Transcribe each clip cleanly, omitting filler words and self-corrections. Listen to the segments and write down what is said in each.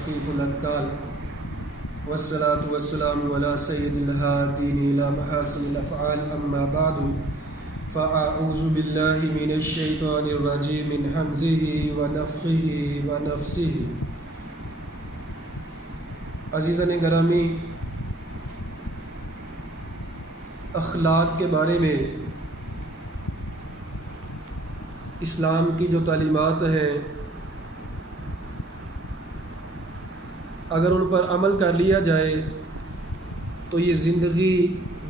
تخفيف الأثقال والصلاة والسلام على سيد الهادين إلى محاسن الأفعال أما بعد فأعوذ بالله من الشيطان الرجيم من همزه ونفخه ونفسه. عزیزان گرامی، اخلاق کے بارے میں اسلام کی جو تعلیمات ہیں اگر ان پر عمل کر لیا جائے تو یہ زندگی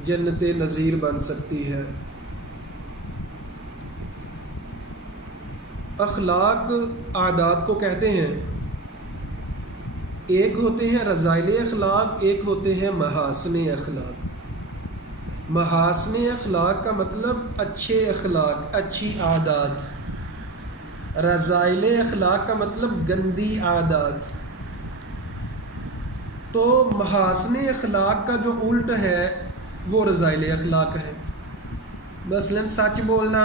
جنت نظیر بن سکتی ہے. اخلاق عادات کو کہتے ہیں. ایک ہوتے ہیں رذائل اخلاق، ایک ہوتے ہیں محاسن اخلاق. محاسن اخلاق کا مطلب اچھے اخلاق، اچھی عادات. رذائل اخلاق کا مطلب گندی عادات. تو محاسن اخلاق کا جو الٹ ہے وہ رذائل اخلاق ہے. مثلا سچ بولنا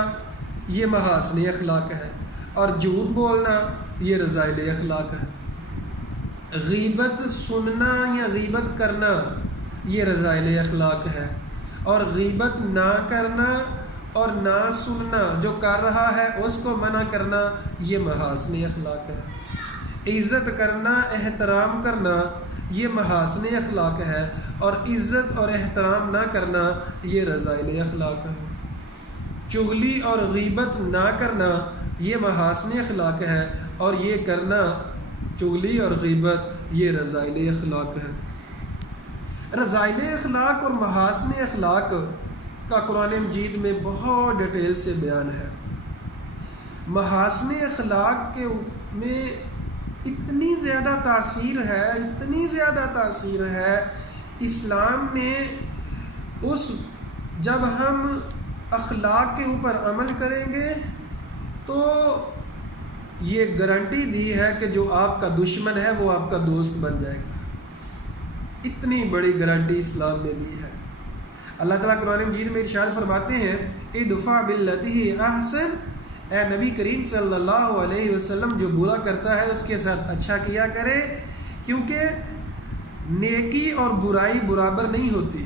یہ محاسن اخلاق ہے، اور جھوٹ بولنا یہ رذائل اخلاق ہے. غیبت سننا یا غیبت کرنا یہ رذائل اخلاق ہے، اور غیبت نہ کرنا اور نہ سننا، جو کر رہا ہے اس کو منع کرنا، یہ محاسن اخلاق ہے. عزت کرنا، احترام کرنا یہ محاسن اخلاق ہے، اور عزت اور احترام نہ کرنا یہ رذائل اخلاق ہے. چغلی اور غیبت نہ کرنا یہ محاسن اخلاق ہے، اور یہ کرنا چغلی اور غیبت یہ رذائل اخلاق ہے. رذائل اخلاق اور محاسن اخلاق کا قرآن مجید میں بہت ڈیٹیل سے بیان ہے. محاسن اخلاق کے میں اتنی زیادہ تاثیر ہے اسلام نے جب ہم اخلاق کے اوپر عمل کریں گے تو یہ گارنٹی دی ہے کہ جو آپ کا دشمن ہے وہ آپ کا دوست بن جائے گا. اتنی بڑی گارنٹی اسلام نے دی ہے. اللہ تعالیٰ قرآن مجید میں ارشاد فرماتے ہیں ادفع باللتی ہی احسن، اے نبی کریم صلی اللہ علیہ وسلم جو برا کرتا ہے اس کے ساتھ اچھا کیا کرے، کیونکہ نیکی اور برائی برابر نہیں ہوتی.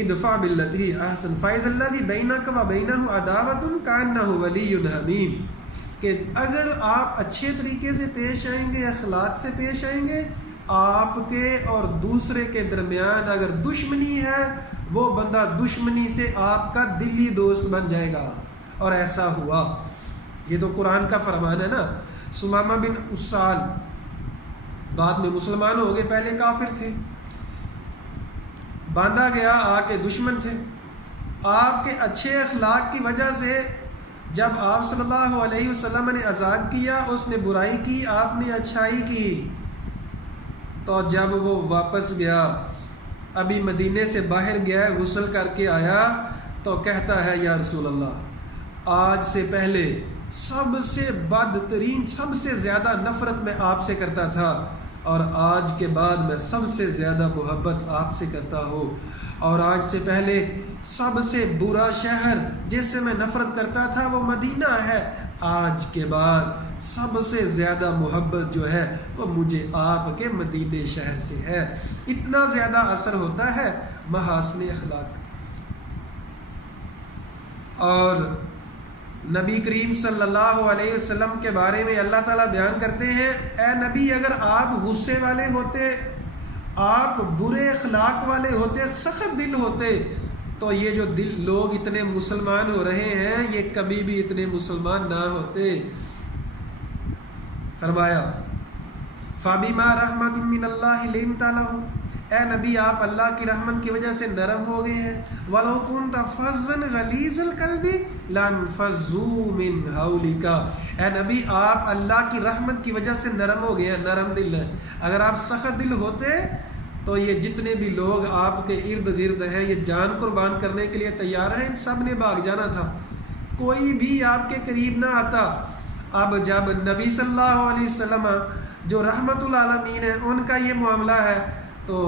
ادفع باللتی ہی احسن فاذا الذی بینک و بینہ عداوۃ کأنہ ولی حمیم، کہ اگر آپ اچھے طریقے سے پیش آئیں گے، اخلاق سے پیش آئیں گے، آپ کے اور دوسرے کے درمیان اگر دشمنی ہے وہ بندہ دشمنی سے آپ کا دلی دوست بن جائے گا. اور ایسا ہوا. یہ تو قرآن کا فرمان ہے نا. سمامہ بن اسال بعد میں مسلمان ہو گئے، پہلے کافر تھے. باندھا گیا، آ کے دشمن تھے. آپ کے اچھے اخلاق کی وجہ سے جب آپ صلی اللہ علیہ وسلم نے آزاد کیا، اس نے برائی کی، آپ نے اچھائی کی. تو جب وہ واپس گیا، ابھی مدینے سے باہر گیا، غسل کر کے آیا، تو کہتا ہے یا رسول اللہ، آج سے پہلے سب سے بدترین، سب سے زیادہ نفرت میں آپ سے کرتا تھا، اور آج کے بعد میں سب سے زیادہ محبت آپ سے کرتا ہوں. اور آج سے پہلے سب سے برا شہر جس سے میں نفرت کرتا تھا وہ مدینہ ہے، آج کے بعد سب سے زیادہ محبت جو ہے وہ مجھے آپ کے مدینے شہر سے ہے. اتنا زیادہ اثر ہوتا ہے محاسن اخلاق. اور نبی کریم صلی اللہ علیہ وسلم کے بارے میں اللہ تعالیٰ بیان کرتے ہیں، اے نبی اگر آپ غصے والے ہوتے، آپ برے اخلاق والے ہوتے، سخت دل ہوتے، تو یہ جو لوگ اتنے مسلمان ہو رہے ہیں یہ کبھی بھی اتنے مسلمان نہ ہوتے. فرمایا فَبِمَا رَحْمَةٍ مِّنَ اللَّهِ لِنْتَ لَهُمْ، اے نبی آپ اللہ کی رحمت کی وجہ سے نرم ہو گئے ہیں. وَلَوْ كُنْتَ فَظًّا غَلِيظَ الْقَلْبِ لَانفَضُّوا مِنْ حَوْلِكَ، اے نبی آپ اللہ کی رحمت کی وجہ سے نرم ہو گئے ہیں، نرم دل ہے. اگر آپ سخت دل ہوتے تو یہ جتنے بھی لوگ آپ کے ارد گرد ہیں، یہ جان قربان کرنے کے لیے تیار ہیں، ان سب نے بھاگ جانا تھا، کوئی بھی آپ کے قریب نہ آتا. اب جب نبی صلی اللہ علیہ وسلم جو رحمت العالمین ہیں ان کا یہ معاملہ ہے تو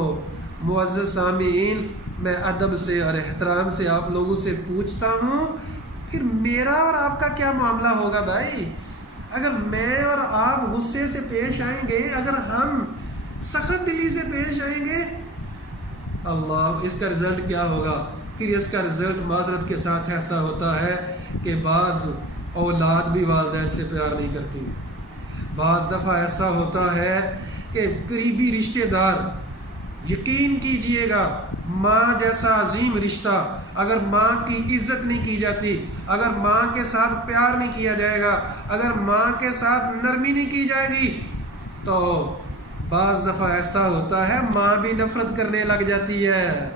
معزز سامعین، میں ادب سے اور احترام سے آپ لوگوں سے پوچھتا ہوں، پھر میرا اور آپ کا کیا معاملہ ہوگا بھائی؟ اگر میں اور آپ غصے سے پیش آئیں گے، اگر ہم سخت دلی سے پیش آئیں گے، اللہ، اس کا رزلٹ کیا ہوگا؟ پھر اس کا رزلٹ معذرت کے ساتھ ایسا ہوتا ہے کہ بعض اولاد بھی والدین سے پیار نہیں کرتی. بعض دفعہ ایسا ہوتا ہے کہ قریبی رشتہ دار، یقین کیجئے گا، ماں جیسا عظیم رشتہ، اگر ماں کی عزت نہیں کی جاتی، اگر ماں کے ساتھ پیار نہیں کیا جائے گا، اگر ماں کے ساتھ نرمی نہیں کی جائے گی، تو بعض دفعہ ایسا ہوتا ہے ماں بھی نفرت کرنے لگ جاتی ہے.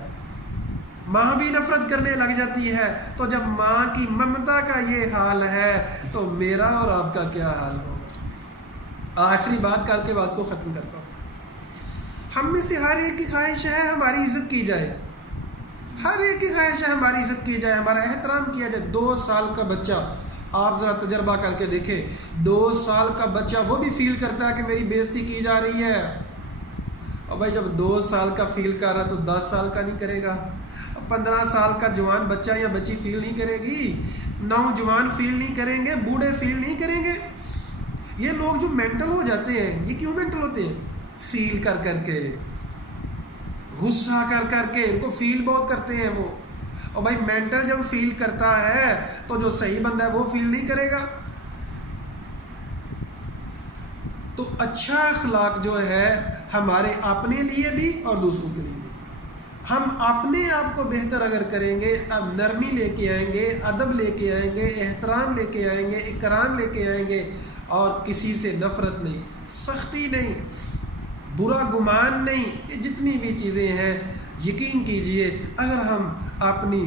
ماں بھی نفرت کرنے لگ جاتی ہے. تو جب ماں کی ممتا کا یہ حال ہے تو میرا اور آپ کا کیا حال ہوگا؟ آخری بات کر کے بات کو ختم کرتا ہوں. ہم میں سے ہر ایک کی خواہش ہے ہماری عزت کی جائے، ہر ایک کی خواہش ہے ہماری عزت کی جائے، ہمارا احترام کیا جائے. 2 سال کا بچہ، آپ ذرا تجربہ کر کے دیکھیں، 2 سال کا بچہ وہ بھی فیل کرتا ہے کہ میری بےزتی کی جا رہی ہے. اور بھائی جب 2 سال کا فیل کر رہا تو 10 سال کا نہیں کرے گا؟ 15 سال کا جوان بچہ یا بچی فیل نہیں کرے گی؟ نوجوان فیل نہیں کریں گے؟ بوڑھے فیل نہیں کریں گے؟ یہ لوگ جو مینٹل ہو جاتے ہیں، یہ کیوں مینٹل ہوتے ہیں؟ فیل کر کر کے، غصہ کر کر کے، ان کو فیل بہت کرتے ہیں وہ. اور بھائی مینٹل جب فیل کرتا ہے تو جو صحیح بندہ ہے وہ فیل نہیں کرے گا. تو اچھا اخلاق جو ہے ہمارے اپنے لیے بھی اور دوسروں کے لیے بھی. ہم اپنے آپ کو بہتر اگر کریں گے، اب نرمی لے کے آئیں گے، ادب لے کے آئیں گے، احترام لے کے آئیں گے، اکرام لے کے آئیں گے، اور کسی سے نفرت نہیں، سختی نہیں، برا گمان نہیں، یہ جتنی بھی چیزیں ہیں، یقین کیجئے اگر ہم اپنی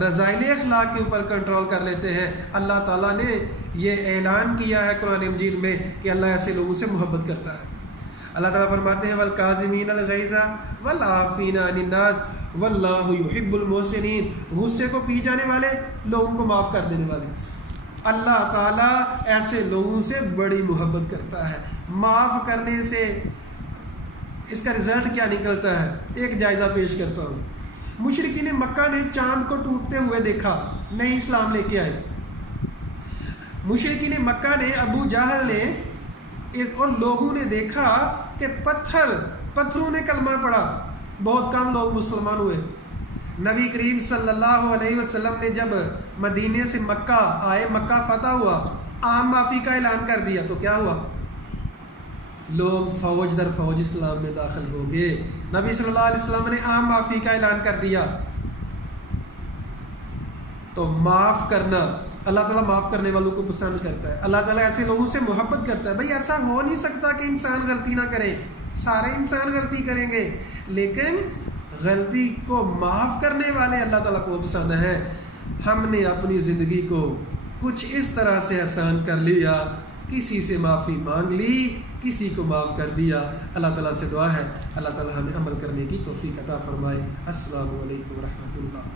رذائل اخلاق کے اوپر کنٹرول کر لیتے ہیں، اللہ تعالیٰ نے یہ اعلان کیا ہے قرآن مجید میں کہ اللہ ایسے لوگوں سے محبت کرتا ہے. اللہ تعالیٰ فرماتے ہیں وَالْكَاظِمِينَ الْغَيْظَ وَالْعَافِينَ عَنِ النَّاسِ وَاللَّهُ يُحِبُّ الْمُحْسِنِينَ. غصے کو پی جانے والے، لوگوں کو معاف کر دینے والے. اللہ تعالیٰ ایسے لوگوں سے بڑی محبت کرتا ہے. معاف کرنے سے اس کا رزلٹ کیا نکلتا ہے؟ ایک جائزہ پیش کرتا ہوں. مشرکین مکہ نے چاند کو ٹوٹتے ہوئے دیکھا، نہیں اسلام لے کے آئے. مشرکین مکہ نے، ابو جہل نے اور لوگوں نے دیکھا کہ پتھروں نے کلمہ پڑھا، بہت کم لوگ مسلمان ہوئے. نبی کریم صلی اللہ علیہ وسلم نے جب مدینے سے مکہ آئے، مکہ فتح ہوا، عام معافی کا اعلان کر دیا، تو کیا ہوا؟ لوگ فوج در فوج اسلام میں داخل ہو گئے. نبی صلی اللہ علیہ وسلم نے عام معافی کا اعلان کر دیا. تو معاف کرنا، اللہ تعالیٰ معاف کرنے والوں کو پسند کرتا ہے. اللہ تعالیٰ ایسے لوگوں سے محبت کرتا ہے. بھائی ایسا ہو نہیں سکتا کہ انسان غلطی نہ کرے، سارے انسان غلطی کریں گے، لیکن غلطی کو معاف کرنے والے اللہ تعالیٰ کو پسند ہیں. ہم نے اپنی زندگی کو کچھ اس طرح سے آسان کر لیا، کسی سے معافی مانگ لی، کسی کو معاف کر دیا. اللہ تعالیٰ سے دعا ہے اللہ تعالیٰ ہمیں عمل کرنے کی توفیق عطا فرمائے. السلام علیکم ورحمۃ اللہ.